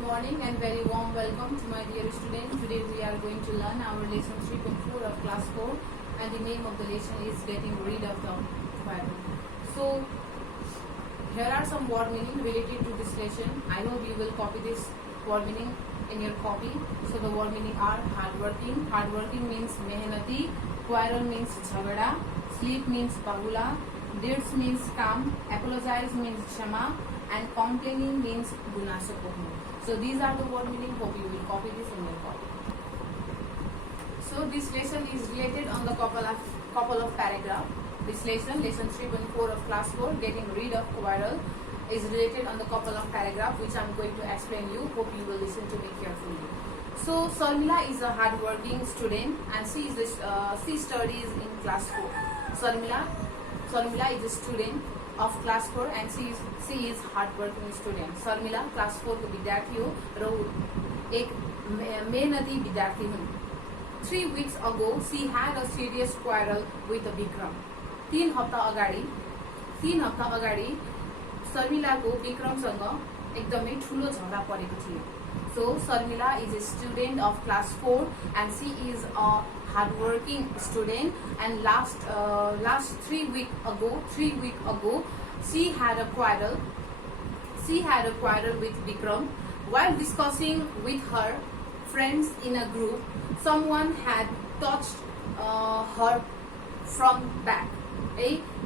Good morning and very warm welcome to my dear students. Today we are going to learn our lesson 3.4 of class 4 and the name of the lesson is getting rid of the Bible. So here are some word meaning related to this lesson. I hope you will copy this word meaning in your copy. So the word meaning are hardworking. Hardworking means mehnati. Quarrel means jhagada. Sleep means bahula. Deeds means काम. Apologize means क्षमा. And complaining means गुनासो पोख्नु. So these are the word meaning. Hope you will copy this in your copy. So this lesson is related on the couple of paragraph. This lesson 3.4 of class 4, getting rid of quarrel, is related on the couple of paragraph which I am going to explain you. Hope you will listen to me carefully. So Sarmila is a hard-working student and she studies in class 4. Sarmila is a student of class 4 and she is hard-working student. Sarmila class 4 को विद्यार्थी हो र एक मेहनती विद्यार्थी हुन्. 3 weeks ago she had a serious quarrel with Vikram. 3 हप्ता अगाडि शर्मिलाको विक्रमसँग एकदमै ठूलो झगडा परेको थियो. So Sarmila is a student of class 4 and she is a hardworking student, and last 3 weeks ago she had a quarrel with Vikram. While discussing with her friends in a group, someone had touched her from back.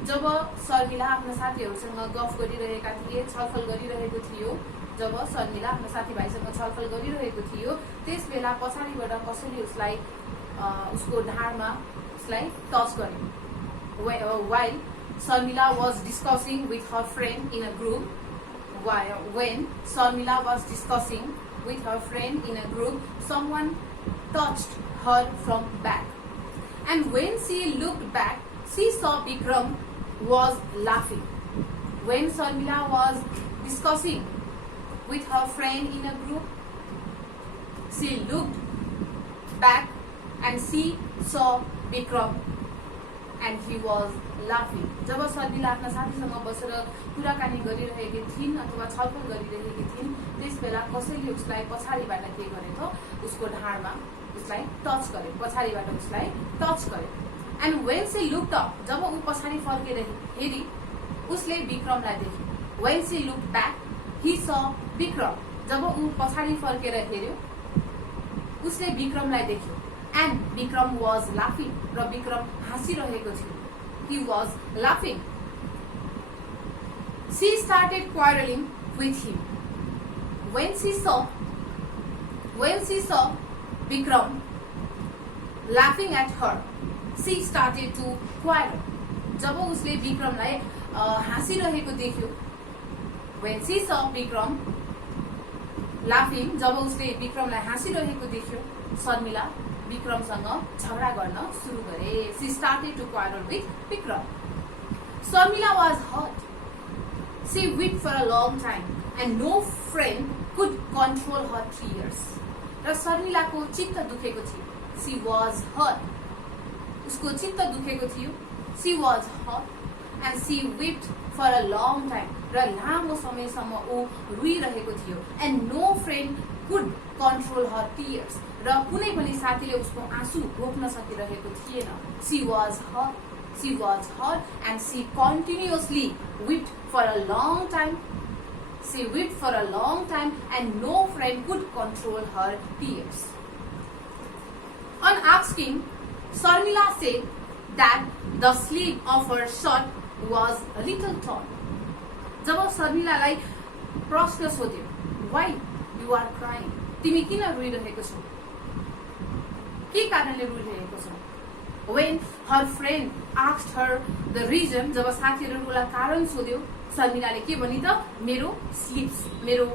जब शर्मिला आफ्ना साथीहरुसँग गफ गरिरहेका थिए, छलफल गरिरहेको थियो, जब शर्मिला आफ्ना साथीभाइसँग छलफल गरिरहेको थियो, त्यसबेला पछाडीबाट कसैले उसलाई उसको ढाडमा उसलाई टच गर्यो. While Sarmila was discussing with her friend in a group, someone touched her from back. And when she looked back, she saw Vikram was laughing. When Sarmila was discussing with her friend in a group, she looked back and she saw Vikram and he was laughing. जब शर्मिला आफ्ना साथीसँग बसेर कुराकानी गरिरहेकी थिइन् अथवा छलफल गरिरहेकी थिइन्, त्यसबेला कसैले उसलाई पछाडीबाट के गरे त उसको ढाडमा उसलाई टच गरे, पछाडीबाट उसलाई टच गरे. And when she looked up, जब उ पछाडी फर्केर हेरी, उसले विक्रमलाई देख्यो. When she looked back, he saw Vikram. जब उ पछाडी फर्केर हेर्यो, उसले विक्रमलाई देख्यो. And Vikram was laughing. र विक्रम हाँसिरहेको थियो. He was laughing. She started quarreling with him. When she saw Vikram laughing at her, she started to quarrel. जब उसले विक्रमलाई हाँसिरहेको देख्यो, when she saw Vikram laughing, जब उसले विक्रमलाई हाँसिरहेको देख्यो, शर्मिला विक्रमसँग झगडा गर्न सुरु गरे. She started to quarrel with Vikram. Sarmila was hurt. She wept for a long time and no friend could control her tears. र शर्मिलाको चित्त दुखेको थियो. She was hurt. उसको चित्त दुखेको थियो. She was hurt and she wept for a long time. र लामो समयसम्म ऊ रुइरहेको थियो. And no friend could control her tears. र कुनै पनि साथीले उसको आँसु रोक्न सकिरहेको थिएन. She was hurt and she continuously wept for a long time. And no friend could control her tears. On asking, Sarmila said that the sleeve of her shirt was a little torn. जब शर्मिलालाई प्रश्न सोध्यो, why you are crying? तिमी किन रुइरहेको छौ? के कारणले रुइरहेको छौ? When her friend asked her the reason, जब साथीहरुले उलाई कारण सोध्यो, शर्मिलाले के भनि त मेरो स्लिप्स, मेरो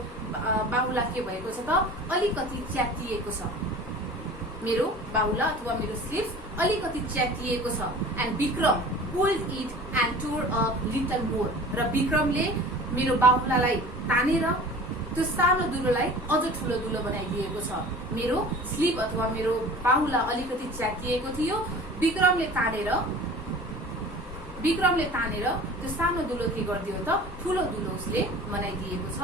बाहुला के भएको छ त अलिकति च्यातिएको छ. मेरो बाहुला अथवा मेरो स्लिप्स अलिकति च्यातिएको छ. And Vikram pulled it and tore a little more. र विक्रमले मेरो बाहुलालाई तानेर त्यो सानो दुलोलाई अझ ठूलो दुलो बनाइदिएको छ. मेरो स्लिप अथवा मेरो बाहुला अलिकति च्यातिएको थियो. विक्रमले तानेर त्यो सानो दुलो के गर्दियो त ठूलो दुलो उसले बनाइदिएको छ.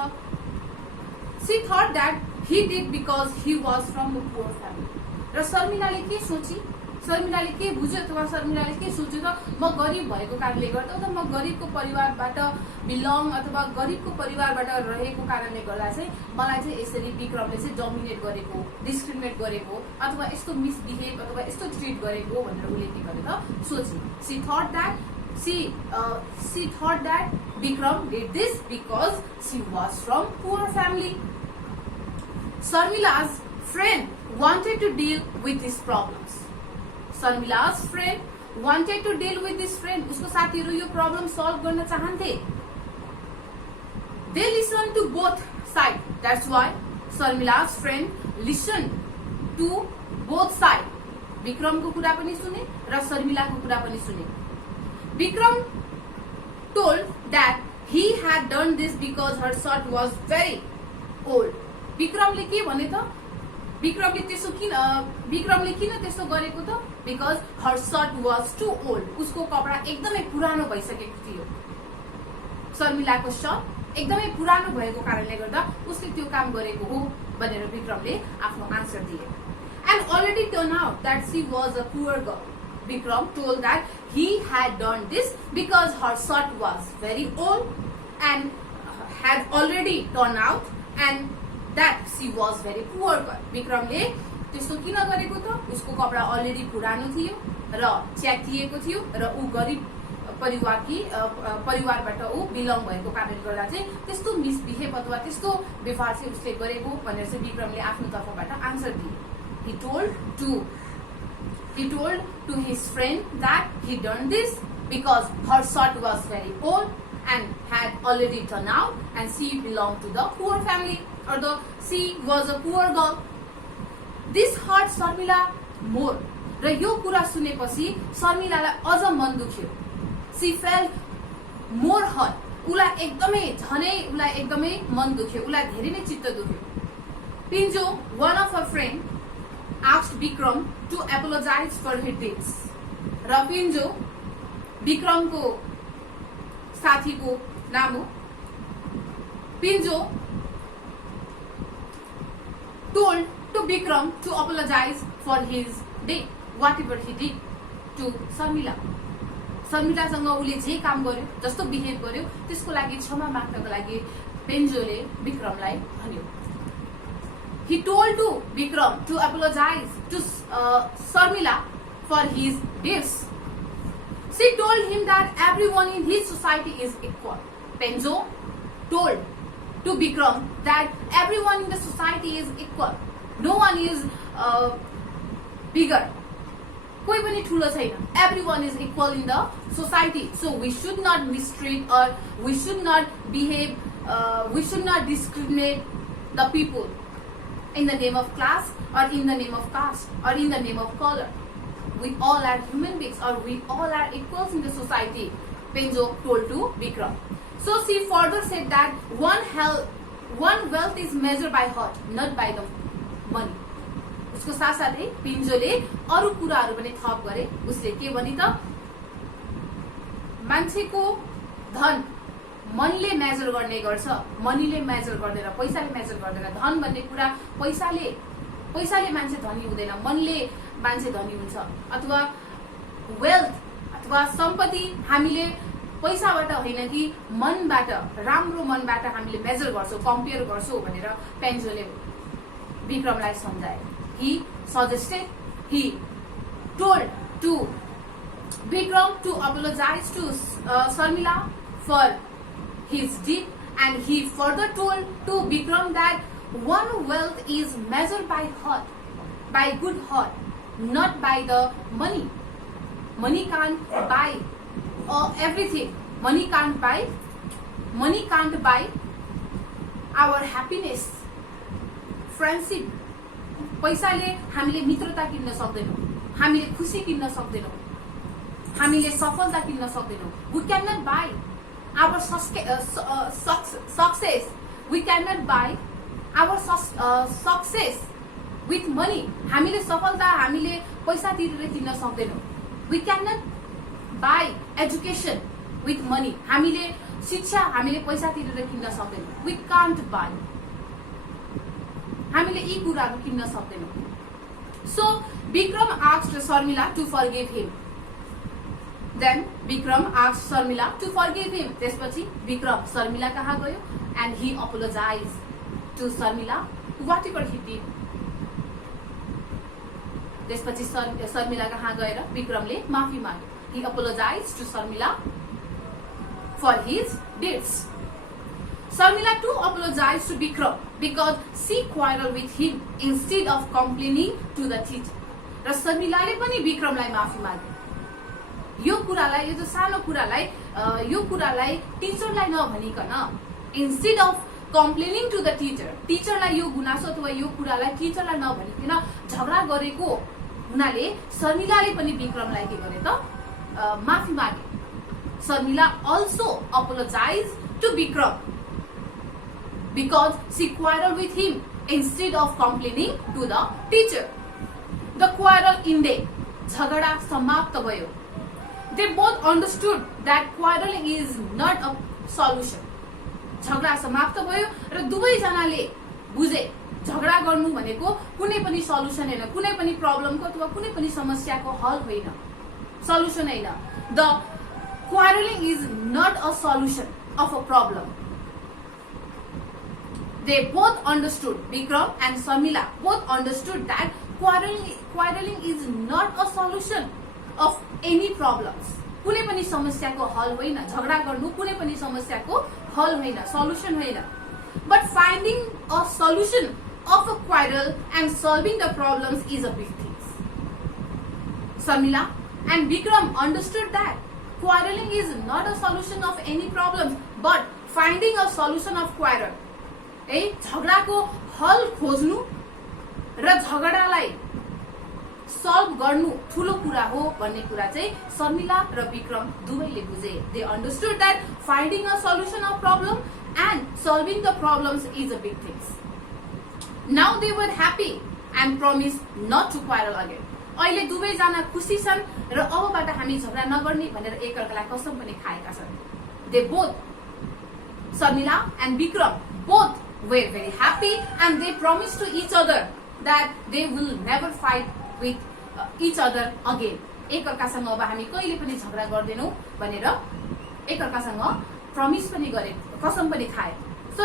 She thought that he did because he was from a poor family. र शर्मिलाले के सोची, शर्मिलाले के बुझ्यो अथवा शर्मिलाले के सोच्यो त म गरिब भएको कारणले गर्दा अथवा म गरिबको परिवारबाट बिलङ अथवा गरिबको परिवारबाट रहेको कारणले गर्दा चाहिँ मलाई चाहिँ यसरी विक्रमले चाहिँ डोमिनेट गरेको, डिस्क्रिमिनेट गरेको अथवा यस्तो मिसबिहेभ अथवा यस्तो ट्रिट गरेको भनेर उसले के गरे त सोची। She thought that Vikram did this because she was from poor family. Sharmila's friend wanted to deal with these problems. Sharmila's friend wanted to deal with this friend. उसको साथीहरु यो प्रब्लम सल्भ गर्न चाहन्थे। They listened to both sides. That's why Sharmila's friend listened to both sides. विक्रमको कुरा पनि सुने र शर्मिलाको कुरा पनि सुने। Vikram told that he had done this because her son was very old. विक्रमले के भने त विक्रमले किन त्यसो गरेको त because her shirt was too old. उसको कपडा एकदमै पुरानो भइसकेको थियो। शर्मिलाको सर्ट एकदमै पुरानो भएको कारणले गर्दा उसले त्यो काम गरेको हो भनेर विक्रमले आफ्नो आन्सर दिए। And already turn out that she was a poor girl. Vikram told that he had done this because her son was very old and had already turned out and that she was very poor girl. विक्रमले त्यस्तो किन गरेको त उसको कपडा already पुरानो थियो र च्यातिएको थियो र ऊ गरिब परिवारबाट ऊ बिलङ भएको कारणले गर्दा चाहिँ त्यस्तो मिसबिहेभ अथवा त्यस्तो व्यवहार चाहिँ उसले गरेको भनेर चाहिँ विक्रमले आफ्नो तर्फबाट आन्सर दिए। He told to his friend that he done this because her son was very old and had already turned out and she belonged to the poor family or she was a poor girl. This hurt Sharmila more. र यो कुरा सुनेपछि शर्मिलालाई अझ मन दुख्यो। She felt more hurt. उलाई एकदमै मन दुख्यो, उलाई धेरै नै चित्त दुख्यो। Pinjo, one of her friend, asked Vikram to apologize for her deeds. र पिन्जो विक्रमको साथीको नाम हो। पिन्जो told to Vikram to apologize for his deed, whatever he did to Sharmila. शर्मिलासँग उसले जे काम गर्यो, जस्तो बिहेभ गर्यो त्यसको लागि क्षमा माग्नको लागि पिन्जोले विक्रमलाई भन्यो। He told to Vikram to apologize to Sharmila for his deeds. She told him that everyone in his society is equal. Penjo told to Vikram that everyone in the society is equal. No one is bigger. कोही पनि ठुलो छैन। Everyone is equal in the society. So we should not mistreat or we should not behave, we should not discriminate the people in the name of class or in the name of caste or in the name of color. We all are human beings or we all are equals in the society, Penjo told to Vikram. So she further said that one wealth is measured by heart, not by the money. उसको साथसाथै पिन्जोले अरु कुराहरु पनि थप गरे। उसले के भनि त मान्छेको धन मनले मेजर गर्ने गर्छ, मनीले मेजर गर्दैन, पैसाले मेजर गर्दैन। धन भन्ने कुरा पैसाले मान्छे धनी हुँदैन, मनले मान्छे धनी हुन्छ। अथवा वेल्थ अथवा सम्पत्ति हामीले पैसाबाट होइन कि मनबाट, राम्रो मनबाट हामीले मेजर गर्छौं, कम्पेयर गर्छौं भनेर पेन्जोले विक्रमलाई सम्झाए। He told to Vikram to apologize to Sharmila for his deed, and he further told to Vikram that one wealth is measured by heart, by good heart, not by the money. Money can't buy everything. Money can't buy our happiness, friendship. पैसाले हामीले मित्रता किन्न सक्दैनौं, हामीले खुशी किन्न सक्दैनौं, हामीले सफलता किन्न सक्दैनौं। We cannot buy our success. We cannot buy our success with money. हामीले सफलता हामीले पैसा तिरेर किन्न सक्दैनौं। We cannot buy education with money. हामीले शिक्षा हामीले पैसा तिरेर किन्न सक्दैनौं। We can't buy. हामीले यी कुराहरू किन्न सक्दैनौँ. So Bikram asked Sharmila to forgive him. Then Bikram asked Sharmila to forgive him. त्यसपछि Bikram Sharmila कहाँ गयो and he apologized to Sharmila whatever he did. त्यसपछि Sharmila कहाँ गएर Bikramले माफी माग्यो. He apologized to Sharmila for his deeds. Sharmila too apologized to Bikram because she quarreled with him instead of complaining to the teacher. र शर्मिलाले पनि विक्रमलाई माफी माग्यो. यो कुरालाई, यो जो सानो कुरालाई, यो कुरालाई टिचरलाई नभनिकन instead of complaining to the teacher, टिचरलाई यो गुनासो अथवा यो कुरालाई टिचरलाई नभनिकन झगडा गरेको हुनाले शर्मिलाले पनि विक्रमलाई के गरे त माफी मागे. Sharmila also apologized to Bikram because she quarreled with him instead of complaining to the teacher. The quarrel ended. झगडा समाप्त भयो. They both understood that quarreling is not a solution. झगडा समाप्त भयो र दुवैजनाले बुझे झगडा गर्नु भनेको कुनै पनि सल्युसन हैन, कुनै पनि प्रब्लमको अथवा कुनै पनि समस्याको हल होइन, सल्युसन हैन. The quarreling is not a solution of a problem. They both understood, Bikram and Sharmila both understood that quarreling is not a solution of any problems. कुनै पनि समस्याको हल होइन, झगडा गर्नु कुनै पनि समस्याको हल होइन, सल्युसन होइन. But finding a solution of a quarrel and solving the problems is a big thing. Sharmila and Bikram understood that quarreling is not a solution of any problems, but finding a solution of quarrel. झगडाको हल खोज्नु र झगडालाई solve गर्नु ठूलो कुरा हो भन्ने कुरा चाहिँ शर्मिला र विक्रम दुवैले बुझे. They understood that finding a solution of problem and solving the problems is a big thing. Now they were happy and promised not to quarrel again. अहिले दुवैजना खुसी छन् र अबबाट हामी झगडा नगर्ने भनेर एकअर्कालाई कसम पनि खाएका छन्. They both, Sharmila and Bikram, both were very happy and they promised to each other that they will never fight with each other again. एकअर्कासँग अब हामी कहिले पनि झगडा गर्दैनौं भनेर एकअर्कासँग प्रमिस पनि गरे, कसम पनि खाए. So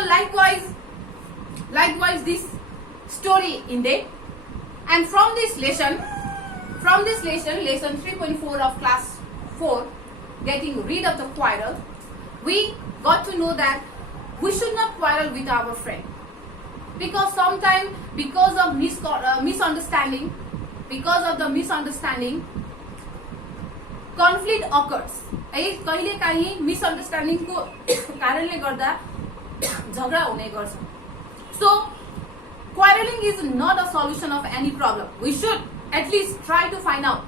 likewise this story ended, and from this lesson lesson 3.4 of class 4, getting rid of the quarrel, we got to know that we should not quarrel with our friend, because sometimes because of misunderstanding, conflict occurs. कहिले काहीँ misunderstanding को कारणले गर्दा झगडा हुने गर्छ. So quarreling is not a solution of any problem. We should at least try to find out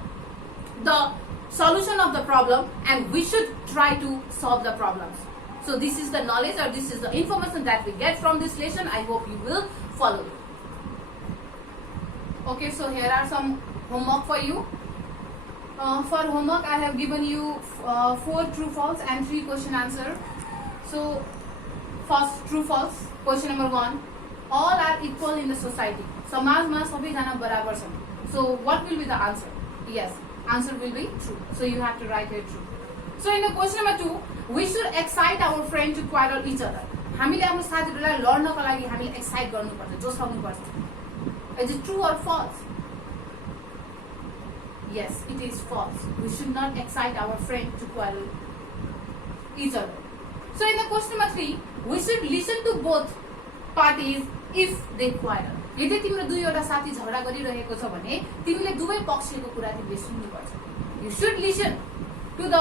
the solution of the problem and we should try to solve the problems. So this is the knowledge, or this is the information that we get from this lesson. I hope you will follow it. Okay, so here are some homework for you. For homework, I have given you 4 true false and 3 question answer. So first true false, question number 1, all are equal in the society. समाजमा सबैजना बराबर छन्. So what will be the answer? Yes, answer will be true. So you have to write it true. So in the question number 2, we should excite our friend to quarrel each other. हामीले आफ्नो साथीहरुलाई लड्नको लागि हामीले excite गर्नुपर्छ, जोसाउनु पर्छ. Is it true or false? Yes, it is false. We should not excite our friend to quarrel each other. So in the question number 3, we should listen to both parties if they quarrel. यदि तिम्रो दुईवटा साथी झगडा गरिरहेको छ भने तिमीले दुवै पक्षको कुरा तिमीले सुन्नुपर्छ. You should listen to the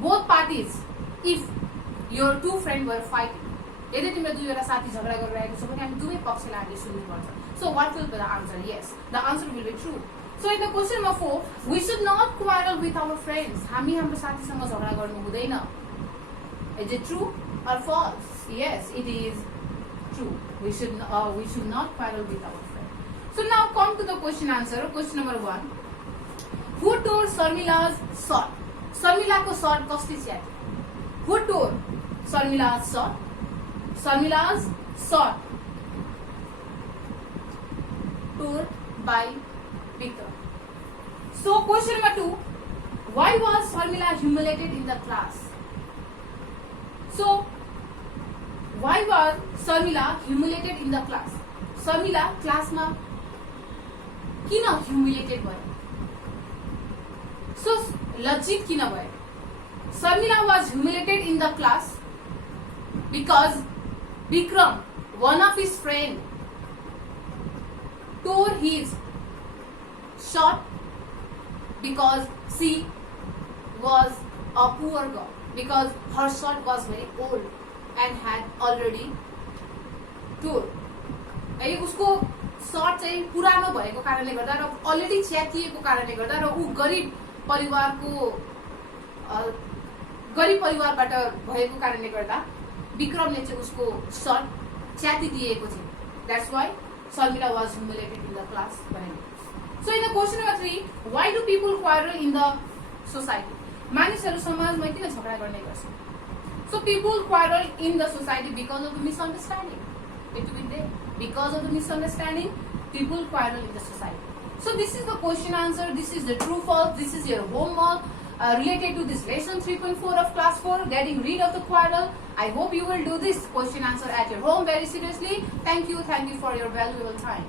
both parties if your two friends were fighting. यदि तिम्रो दुईवटा साथी झगडा गरिरहेको छ भने हामी दुवै पक्षलाई हामीले सुन्नुपर्छ. So what will be the answer? Yes, the answer will be true. So in the question number 4, we should not quarrel with our friends. हामी हाम्रो साथीसँग झगडा गर्नु हुँदैन. Is it true or false? Yes, it is true. We should not quarrel with our friends. So now come to the question answer. Question number 1. Who tore Sharmila's shirt? Sharmilaको shirt कसले च्यात्यो? Who tore Sharmila's shirt? Sharmila's shirt. tore by Vikram. So question number 2, why was Sharmila humiliated in the class? So why was Sharmila humiliated in the class? Sharmila class ma किन humiliated भयो? So लज्जित किन भयो? Sharmila was humiliated in the class because Vikram, one of his friend, tore his shirt because she was a poor girl, because her shirt was very old and had already torn. है उसको short चाहिँ पुरानो भएको कारणले गर्दा र already च्यातिएको कारणले गर्दा र ऊ गरिब परिवारबाट भएको कारणले गर्दा विक्रमले चाहिँ उसको सर्ट च्यातिदिएको थियो. That's why Sharmila was humiliated in the class. So in the question number 3, why do people quarrel in the society? मानिसहरू समाजमा किन झगडा गर्ने गर्छन्? So people quarrel in the society because of the misunderstanding. It will be there. Because of the misunderstanding, people quarrel in the society. So this is the question answer. This is the true false. This is your homework related to this lesson 3.4 of class 4, getting rid of the quarrel. I hope you will do this question answer at your home very seriously. Thank you for your valuable time.